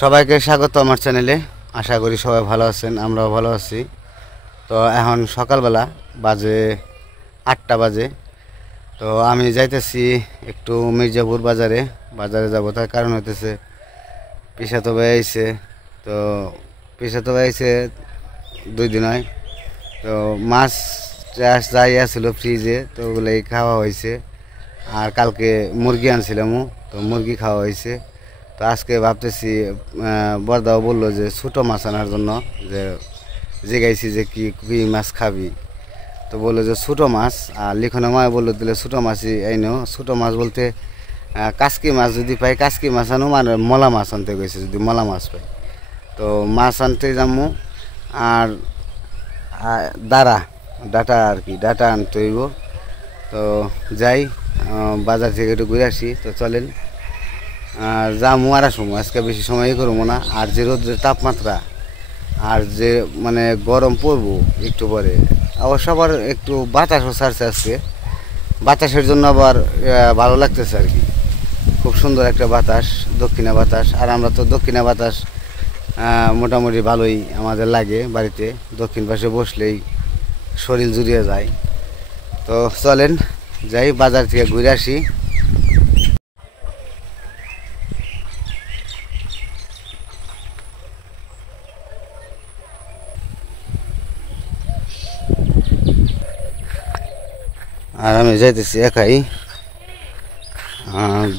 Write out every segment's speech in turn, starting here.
সবাইকে স্বাগত আমার চ্যানেলে। আশা করি সবাই ভালো আছেন, আমরাও ভালো আছি। তো এখন সকালবেলা বাজে 8টা বাজে। তো আমি যাইতেছি একটু মির্জাপুর বাজারে যাব। তার কারণ হইতেছে পিসাতো ভাই আইছে। তো পিসাতো ভাই আইছে 2 দিন হয়। তো মাছ যাই আসছিল ফ্রিজে, তো ওগুলোই খাওয়া হয়েছে। আর কালকে মুরগি আনছিলাম, তো মুরগি খাওয়া হয়েছে। তো আজকে ভাবতেছি বরদাও বললো যে ছোটো মাছ আনার জন্য, যে জিগাইছি যে কি কি মাছ খাবি। তো বললো যে ছোটো মাছ, আর লিখনের মায় বললো দিলে ছোটো মাছই আইনো। ছোটো মাছ বলতে কাসকি মাছ যদি পাই কাসকি মাছ আনো, মানে মলা মাছ আনতে গেছে যদি মলা মাছ পাই। তো মাছ আনতে যাবো। আর ডাটা আর কি ডাটা আনতে হইব। তো যাই বাজার থেকে একটু ঘুরে আসি। তো চলেন যামু আর আসবো। আজকে বেশি সময় করবো না। আর যে রোদ্রের তাপমাত্রা, আর যে মানে গরম পড়বো একটু পরে, অবশ্য আবার একটু বাতাসও ছাড়ছে আজকে। বাতাসের জন্য আবার ভালো লাগতেছে আর কি। খুব সুন্দর একটা বাতাস, দক্ষিণা বাতাস। আর আমরা তো দক্ষিণা বাতাস মোটামুটি ভালোই আমাদের লাগে বাড়িতে। দক্ষিণ পাশে বসলেই শরীর জুড়িয়ে যায়। তো চলেন যাই বাজার থেকে ঘুরে আসি। আর আমি যাইতেছি একাই,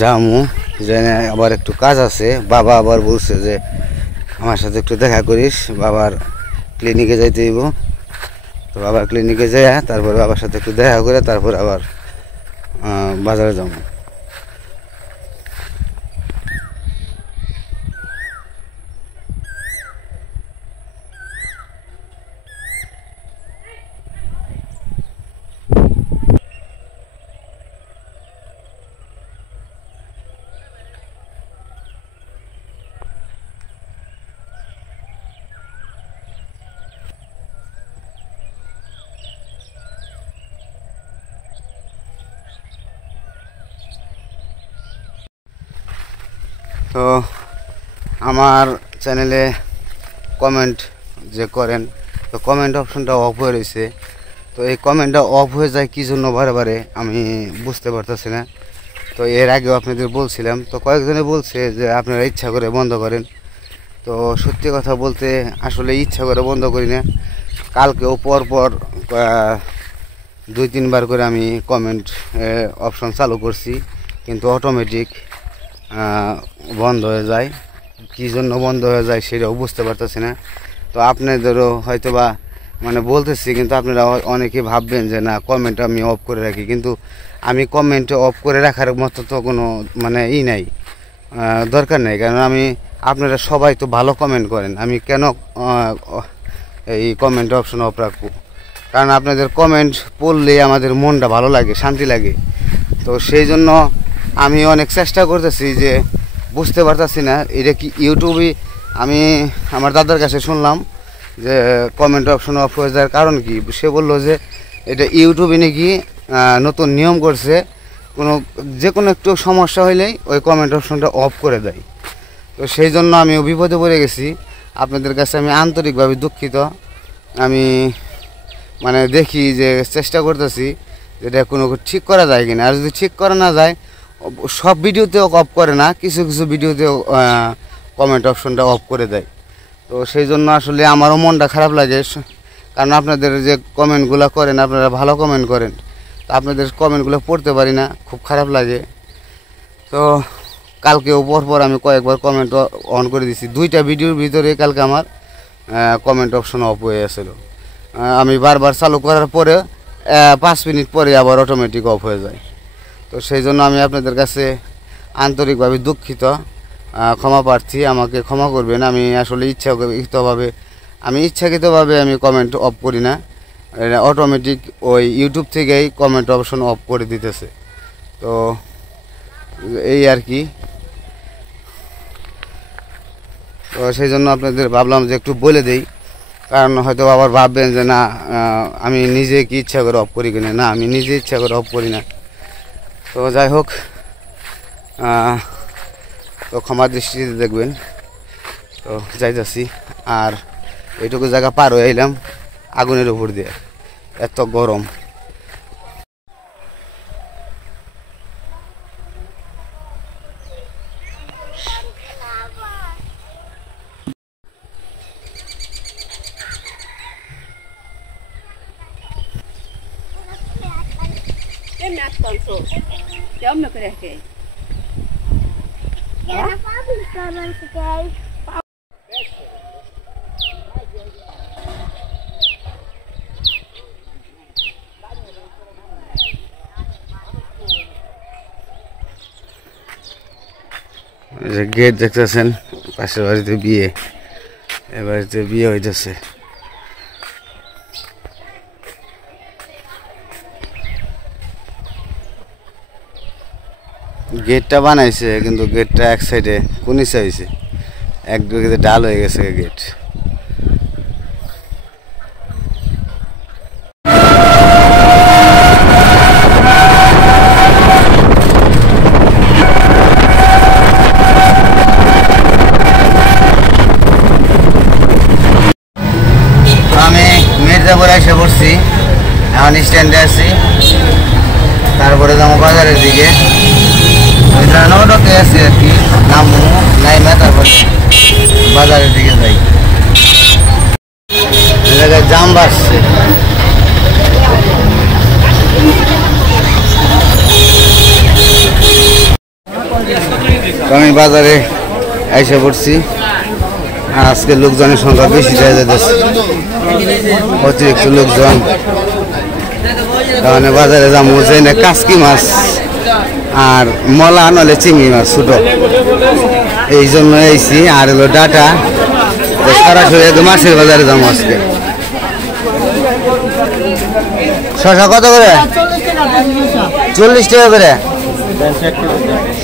যামু। জেনে আবার একটু কাজ আছে। বাবা আবার বলছে যে আমার সাথে একটু দেখা করিস, বাবার ক্লিনিকে যাইতে হইব। তো বাবার ক্লিনিকে যাই, তারপর বাবার সাথে একটু দেখা করে তারপর আবার বাজারে যাবো। তো আমার চ্যানেলে কমেন্ট যে করেন, তো কমেন্ট অপশনটা অফ হয়ে রয়েছে। তো এই কমেন্টটা অফ হয়ে যায় কী জন্য বারে বারে আমি বুঝতে পারতেছি না। তো এর আগেও আপনাদের বলছিলাম, তো কয়েকজনে বলছে যে আপনারা ইচ্ছা করে বন্ধ করেন। তো সত্যি কথা বলতে আসলে ইচ্ছা করে বন্ধ করি না। কালকেও পরপর 2-3 বার করে আমি কমেন্ট অপশন চালু করছি, কিন্তু অটোমেটিক বন্ধ হয়ে যায়। কী জন্য বন্ধ হয়ে যায় সেটাও বুঝতে পারতেছি না। তো আপনাদেরও হয়তো বা মানে বলতেছি, কিন্তু আপনারা অনেকে ভাববেন যে না কমেন্ট আমি অফ করে রাখি, কিন্তু আমি কমেন্ট অফ করে রাখার মতো তো কোনো মানে নাই, দরকার নেই। কারণ আপনারা সবাই তো ভালো কমেন্ট করেন, আমি কেন এই কমেন্ট অপশন অফ রাখবো? কারণ আপনাদের কমেন্ট পড়লে আমাদের মনটা ভালো লাগে, শান্তি লাগে। তো সেই জন্য আমি অনেক চেষ্টা করতেছি, যে বুঝতে পারতেছি না এটা কি ইউটিউবে। আমি আমার দাদার কাছে শুনলাম যে কমেন্ট অপশন অফ হয়ে যাওয়ার কারণ কি। সে বললো যে এটা ইউটিউবে নাকি নতুন নিয়ম করছে, যে কোনো একটু সমস্যা হইলেই ওই কমেন্ট অপশনটা অফ করে দেয়। তো সেই জন্য আমিও বিপদে পড়ে গেছি। আপনাদের কাছে আমি আন্তরিকভাবে দুঃখিত। আমি মানে দেখি যে চেষ্টা করতেছি যেটা কোনো ঠিক করা যায় কিনা। আর যদি ঠিক করা না যায়, সব ভিডিওতেও অফ করে না, কিছু কিছু ভিডিওতেও কমেন্ট অপশনটা অফ করে দেয়। তো সেই জন্য আসলে আমারও মনটা খারাপ লাগে। কারণ আপনাদের যে কমেন্টগুলো করেন, আপনারা ভালো কমেন্ট করেন, তো আপনাদের কমেন্টগুলো পড়তে পারি না, খুব খারাপ লাগে। তো কালকেও পরপর আমি কয়েকবার কমেন্ট অন করে দিছি। 2টা ভিডিওর ভিতরে কালকে আমার কমেন্ট অপশন অফ হয়ে গেছিলো। আমি বারবার চালু করার পরে 5 মিনিট পরে আবার অটোমেটিক অফ হয়ে যায়। তো সেই জন্য আমি আপনাদের কাছে আন্তরিকভাবে দুঃখিত, ক্ষমা প্রার্থী, আমাকে ক্ষমা করবেন। আমি আসলে ইচ্ছাকৃতভাবে আমি কমেন্ট অফ করি না, অটোমেটিক ওই ইউটিউব থেকেই কমেন্ট অপশন অফ করে দিতেছে। তো এই আর কি। তো সেই জন্য আপনাদের ভাবলাম যে একটু বলে দেই, কারণ হয়তো আবার ভাববেন যে না আমি নিজে কি ইচ্ছা করে অফ করি কিনা। না, আমি নিজে ইচ্ছা করে অফ করি না। তো যাই হোক, তো ক্ষমা দৃষ্টিতে দেখবেন। তো যাইতেছি আর এইটুকু জায়গা পার হয়ে এলাম আগুনের উপর দিয়ে, এত গরম। গেট দেখতেছেন, পাশের বাড়িতে বিয়ে, এ বাড়িতে বিয়ে হইতেছে। গেটটা বানাইছে কিন্তু গেটটা এক সাইডে কুনিসা হয়েছে, একদিকে ডাল হয়ে গেছে গেট। আমি মির্জাপুর এসে পড়ছি, এখন স্ট্যান্ডে আছি, তারপরে যাবো বাজারের দিকে। নৌডকে আছি আর কি, নামবো নাইমা তারপরে বাজারের দিকে যাই। জায়গায় জাম বাড়ছে। আমি বাজারে এসে পড়ছি, আজকে লোকজনের সংখ্যা বেশি যাইতেছে, অতিরিক্ত লোকজন। তাহলে বাজারে যাবো যে না কাসকি মাছ আর মলা নলে চিংড়ি মাছ ছোট, এই জন্য এসি। আর হলো ডাটা, সরাসরি মাছের বাজারে যাবো আজকে। শশা কত করে? 40 টাকা করে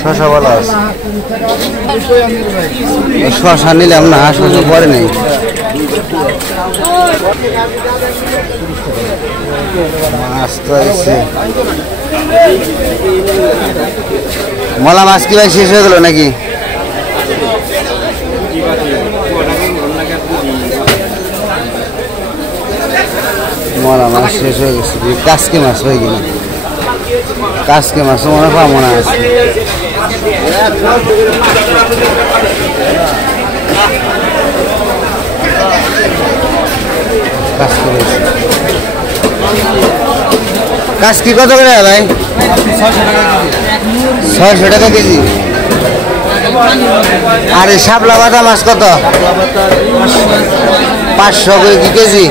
শশা। ভালো আছে, শশা নিলাম না, শশা পরে নেই। মাছ তো এসে মলা মাছ কি ভাই শেষ হয়ে গেল নাকি? মলা মাছ শেষ হয়ে গেছে, কাসকি মাছ হয়ে গেল। কাসকি মাছ মনে পাবো না আছে। কাসকি কত করে ভাই? 600 টাকা কেজি। আর এই শাপলা বাটা মাছ কত? 500 করে কি কেজি?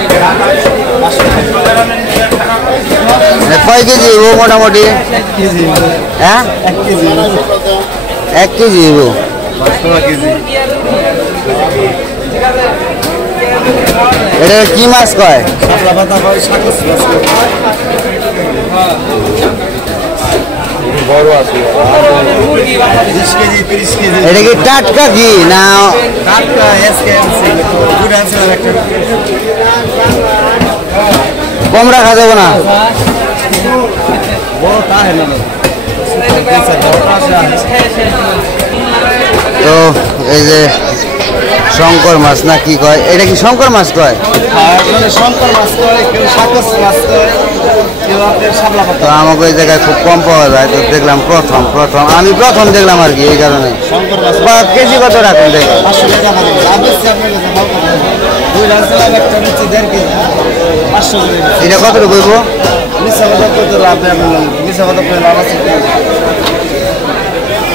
কয় কেজি ও মোটামুটি? হ্যাঁ 1 কেজি ও। এটা কি মাছ কয়? এটা কি টাটকা কি না? কম রাখা যাবে না? তো এই যে শঙ্কর মাছ না কি কয়, এটা কি শঙ্কর মাছ কয়? শঙ্কর মাছ কয়, কেউ সাকস মাছ কয়, কেউ আপনার শাপলা পাতা। তো আমাকে ওই জায়গায় খুব কম পাওয়া যায়, তো দেখলাম প্রথম আমি প্রথম দেখলাম আর কি, এই কারণে। শঙ্কর মাছ কেজি কত রাখুন দেখেন? 500 টাকা। এটা কত বলব? মিশা কথা কত লাভ? মিশা কথা লাভ আছে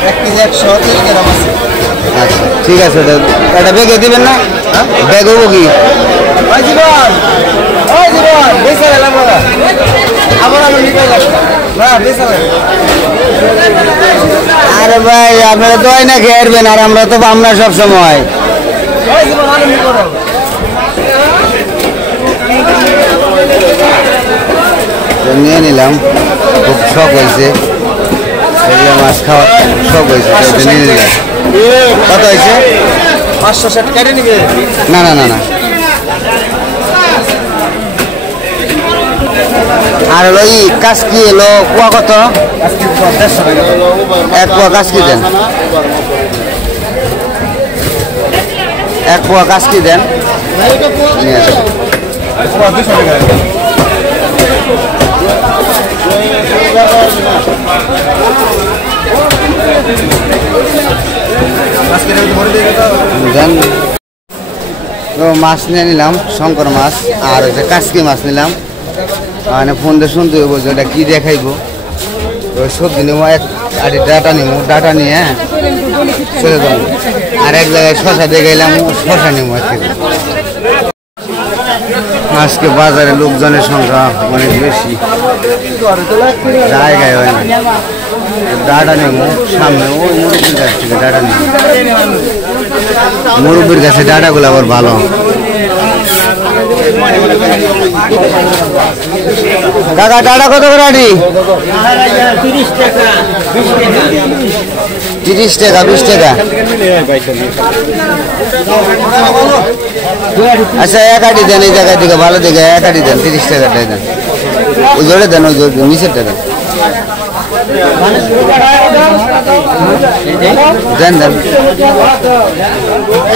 1 কেজি 100 গ্রাম আছে। আচ্ছা ঠিক আছে, এটা বেগে দিবেন না? ব্যাগ হবো কি? আরে ভাই আপনারা তো না খেয়ে আর আমরা তো আমরা সব সময়। নিয়ে নিলাম, খুব শখ হয়েছে, মাছ খাওয়ার শখ হয়েছে, নিয়ে নিলাম। কত হয়েছে? 560 কেটে নিবে? না না না না। আর হলো ই কাসকি এলো কুয়া কত? 1 কুয়া কাসকি দেন। পোয়া কাজকি দেন নিয়ে আসেন। তো মাছ নিয়ে নিলাম, শঙ্কর মাছ আর ওই যে কাজকি মাছ নিলাম। মানে ফোন দিয়ে শুনতে হইব যে ওটা কী দেখাইব। ওই সবজি নেবো, এক আরে ডাটা নেবো, ডাটা নিয়ে চলে যাবো। আর এক জায়গায় শশা দিয়ে গেলাম, শশা নেবো আজকে। আজকে বাজারে লোকজনের সংখ্যা অনেক বেশি, জায়গায় হয় না। ডাটা নেবো সামনে, ওই মুরব্বীর কাছ থেকে ডাটা নেবো। মুরব্বীর কাছে ডাটাগুলো আবার ভালো। কাকা ডাটা কত করে আটি? 30 টাকা 20 টাকা। আচ্ছা এক আটি দেন, এই জায়গায় দিকে ভালো দিকে এক আটি দেন, 30 টাকাটাই দেন। ওই জোরে দেন, ওই নিচের টাকা দেন দেন।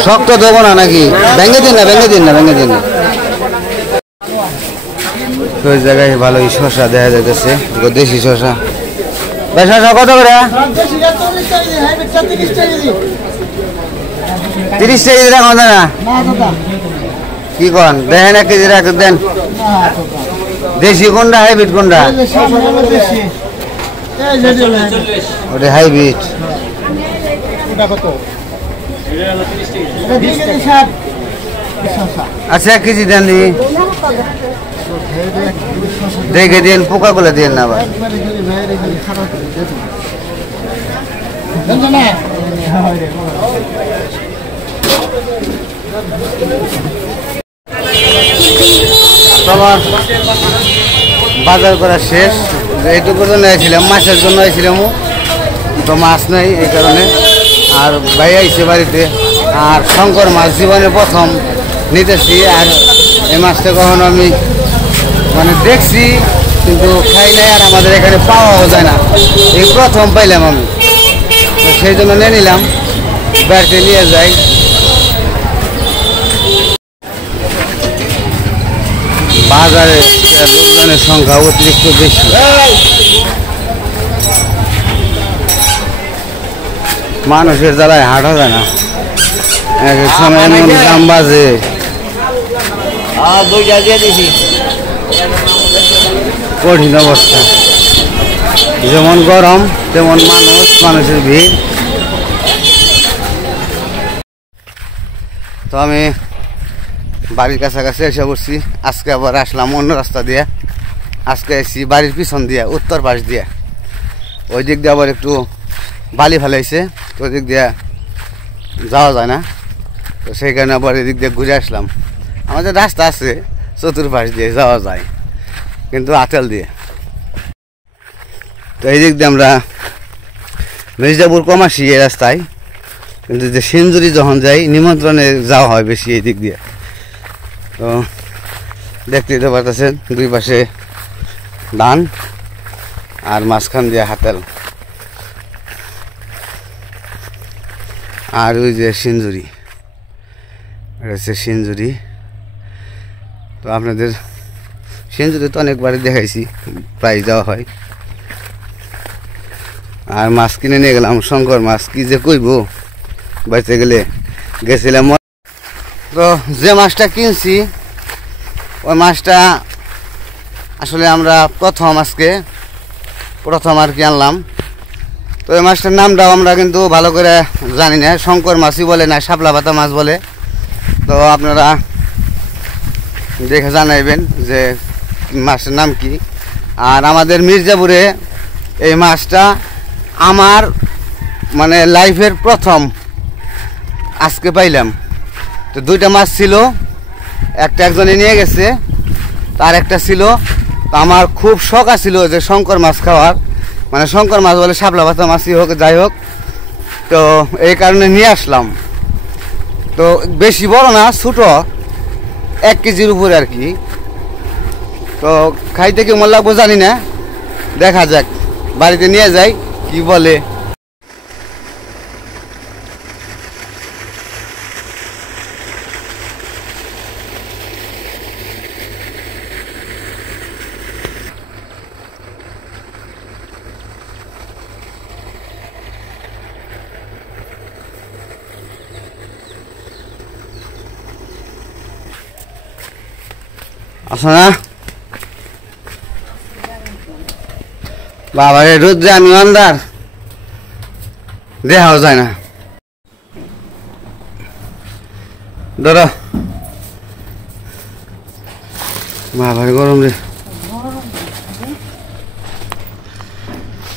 শক্ত দেবো না নাকি? ভেঙে দিন না, ভেঙে দিন না, ভেঙে দিন না। ওই জায়গায় ভালোই শশা দেখা যাইতেছে, দেশি শশা। ভাই শশা কত করে? 30 কেজি রাখুন না? কি কন দেখেন, 1 কেজি রাখ দেন। দেশি কোনটা হাইব্রিড কোনটা? ওটা হাইব্রিড। আচ্ছা 1 কেজি দেন, দেখে দিন, পোকাগুলো দিন না আবার। তোমার বাজার করা শেষ। এইটুকু জন্য এসেছিলাম, মাছের জন্য এসেছিলাম, তো মাছ নেই এই কারণে। আর ভাই আইছে বাড়িতে, আর শঙ্কর মাছ জীবনে প্রথম নিতেছি। আর এই মাছটা কখনো আমি মানে দেখছি কিন্তু খাই নাই, আর আমাদের এখানে পাওয়াও যায় না, এই প্রথম পাইলাম আমি। তো সেই জন্য নিয়ে নিলাম, বাড়িতে নিয়ে যাই। বাজারে লোকজনের সংখ্যা অতিরিক্ত বেশি। মানুষের জ্বালায় হাঁটা যায় না, এক এক সময় এমন দাম বাজে। কঠিন অবস্থা, যেমন গরম তেমন মানুষের ভিড়। তো আমি বাড়ির কাছাকাছি এসে পড়ছি। আজকে আবার আসলাম অন্য রাস্তা দিয়ে। আজকে এসেছি বাড়ির পিছন দিয়ে, উত্তর পাশ দিয়ে। ওই দিক দিয়ে আবার একটু বালি ফেলাইছে, তো ওই দিক দিয়ে যাওয়া যায় না, তো সেই কারণে আবার এদিক দিয়ে ঘুরে আসলাম। আমাদের রাস্তা আছে চতুর্পাশ দিয়ে যাওয়া যায়, কিন্তু আঁচল দিয়ে। তো এই দিক দিয়ে আমরা মির্জাপুর কমাসি এই রাস্তায়, কিন্তু যে সিঞ্জুরি যখন যাই নিমন্ত্রণে যাওয়া হয় বেশি এই দিক দিয়ে। তো দেখতে দিতে পারতেছেন, দুই পাশে ধান আর মাঝখান দিয়ে হাতেল, আর ওই যে সিঞ্জুরি, এটা হচ্ছে সিঞ্জুরি। তো আপনাদের সিঞ্জুরি তো অনেকবারই দেখাইছি, প্রায় যাওয়া হয়। আর মাছ কিনে নিয়ে গেলাম, শঙ্কর মাছ, কি যে কইব বাইতে গেলে। গেছিলাম, তো যে মাছটা কিনছি ওই মাছটা আসলে আমরা প্রথম আর কি আনলাম। তো ওই মাছটার নামটাও আমরা কিন্তু ভালো করে জানি না, শঙ্কর মাছই বলে না শাপলা পাতা মাছ বলে। তো আপনারা দেখে জানাইবেন যে মাছটার নাম কি। আর আমাদের মির্জাপুরে এই মাছটা আমার মানে লাইফের প্রথম আজকে পাইলাম। তো দুইটা মাছ ছিল, একটা একজনে নিয়ে গেছে, তার একটা ছিল। তো আমার খুব শখ আছিল যে শঙ্কর মাছ খাওয়ার, মানে শঙ্কর মাছ বলে শাপলা পাতা মাছই হোক যাই হোক। তো এই কারণে নিয়ে আসলাম। তো বেশি বড় না, ছোটো, 1 কেজির উপরে আর কি। তো খাইতে কেমন লাগবো জানি না, দেখা যাক, বাড়িতে নিয়ে যাই কি বলে। আসো না বাবা রে, রোদ যে আমি আন্দার দেখাও যায় না। ধরো বাবা রে, গরম রে।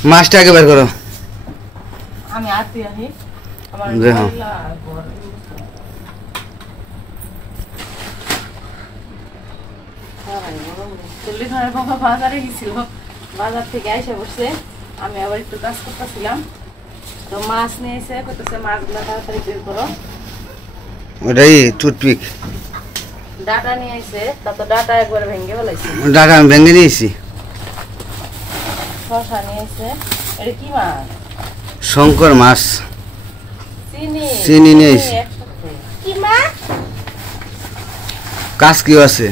মাছটা আগে বের করো। আমি আছি আহি আমার দেখো চল্লিশ হাজার বাবা বাজারে গেছিল, বাজার থেকে এসে বসছে। আমি আবার একটু কাজ করতেছিলাম, তো মাছ নিয়ে এসে করতেছে মাছগুলো তাড়াতাড়ি বের করো। ওটাই টুথপিক। ডাটা নিয়ে এসে তা তো ডাটা একবার ভেঙে ফেলাইছে। ডাটা আমি ভেঙে নিয়েছি। শশা নিয়ে এসে, এটা কি মাছ? শঙ্কর মাছ। চিনি চিনি নিয়ে এসে। একসাথে কি মাছ? কাজকিও আছে।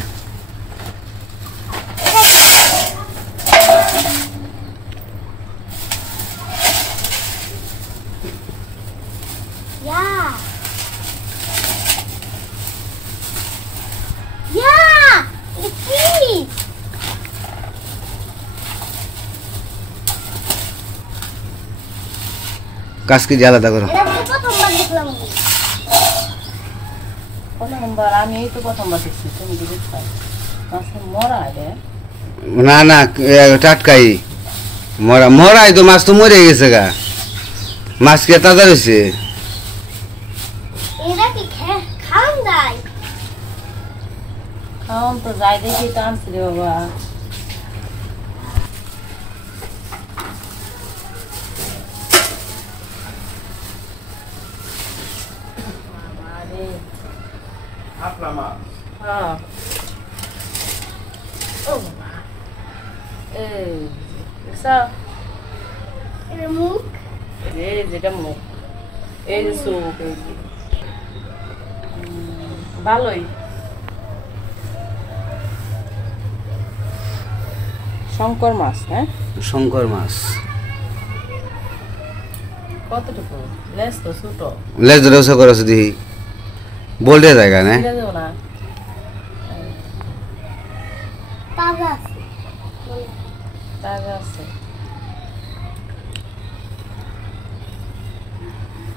Ja. Ja, ich sehe. কাজকি দিয়ে আলাদা করো। এটা তো প্রথমবার দেখলাম আমি। প্রথমবার, আমি এই তো প্রথমবার দেখছি। তুমি কি দেখছো মাছ মরা? রে না না, টাটকাই মরা। মরাই তো, মাছ তো মরে গেছে গা। মাছ কে তাজা রয়েছে? এটা কি খাওয়ান যায়? খাওয়ান তো যাই দেখি তো আনছি রে বাবা। হ্যাঁ। ও বাবা, এই দেখছো? এটা মুখ। এই যেটা মুখ, এই যে চোখ, এই যে। ভালোই। শঙ্কর মাছ, হ্যাঁ? শঙ্কর মাছ। কতটুকু? লেজ তো ছোট। লেজ ধরে উঁচু করেছে দেখি, বলতে জায়গা না। ছিঁড়ে দেবো না? তাজা আছে। তাজা আছে।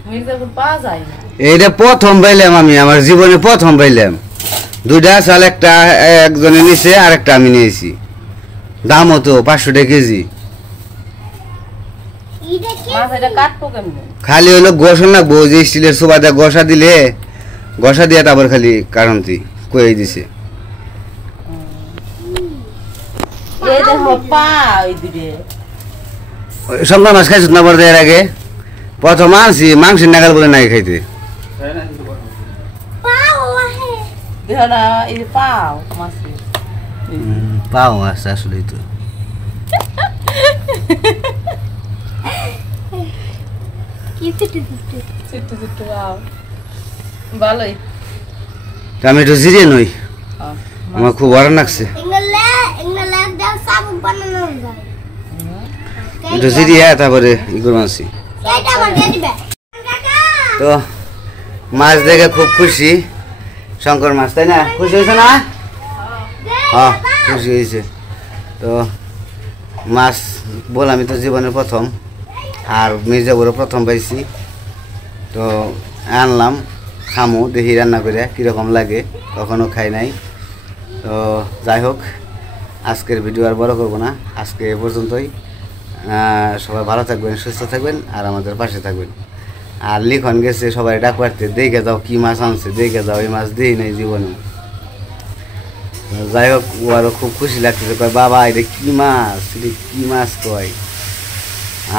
মির্জাপুর পাওয়া যায় না। এইটা প্রথম পাইলাম আমি, আমার জীবনে প্রথম পাইলাম। দুইটা চাল, একটা একজনে নিছে আর একটা আমি নিয়েছি। দাম হতো 500 টাকা কেজি। এটা কি? মাছ এটা কাটবো কেমনে? খালি হইলো গোসা লাগবো, যে স্টিলের সোবাতে গোসা দিলে, গোসা দিয়ে তারপর খালি কারণটি কয়ে দিছে। এই দেখো পা, ওই দিকে। শঙ্কর মাছ খাইছো না বড় এর আগে? প্রথম আনছি, মাংসের নাগাল বলে নাই খাইতে। পাও আছে। দেখো না, এই যে পাও মাছের। পাও আছে আসলেই তো। কি চিটে চিটে? ছোট্ট ছোট্ট পাও। ভালোই। তা আমি একটু জিরিয়ে নই, হ্যাঁ। আমার খুব বড় লাগছে। এগুলো দাও সাবুন বানানো যায়। একটু জিরিয়ে তারপরে ই করে আনছি। এটা আমার দিয়ে দিবে। কাকা। তো মাছ দেখে খুব খুশি। শঙ্কর মাছ, তাই না? খুশি হয়েছে না? হ্যাঁ, খুশি হয়েছে। তো মাছ বল, আমি তো জীবনের প্রথম, আর মির্জাপুরও প্রথম পাইছি। তো আনলাম, খামো দেখি রান্না করে কীরকম লাগে, কখনো খাই নাই। তো যাই হোক, আজকের ভিডিও আর বড় করবো না, আজকে এ পর্যন্তই। সবাই ভালো থাকবেন, সুস্থ থাকবেন, আর আমাদের পাশে থাকবেন। আর লিখন গেছে সবাই ডাক পাড়তে, দেখে যাও কি মাছ আনছে, দেখে যাও, এই মাছ দিই নাই জীবনে। যাই হোক, ও আরও খুব খুশি লাগতেছে, কয় বাবা এটা কি মাছ, এটা কি মাছ কয়।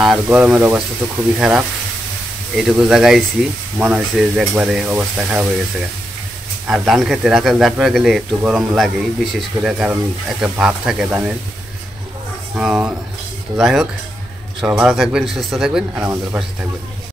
আর গরমের অবস্থা তো খুবই খারাপ, এইটুকু জায়গায়ছি মনে হয়েছে যে একবারে অবস্থা খারাপ হয়ে গেছে। আর ধান খেতে রাতে দাঁত পড়ে গেলে একটু গরম লাগেই, বিশেষ করে, কারণ একটা ভাব থাকে ধানের। তো যাই হোক, সবাই ভালো থাকবেন, সুস্থ থাকবেন, আর আমাদের পাশে থাকবেন।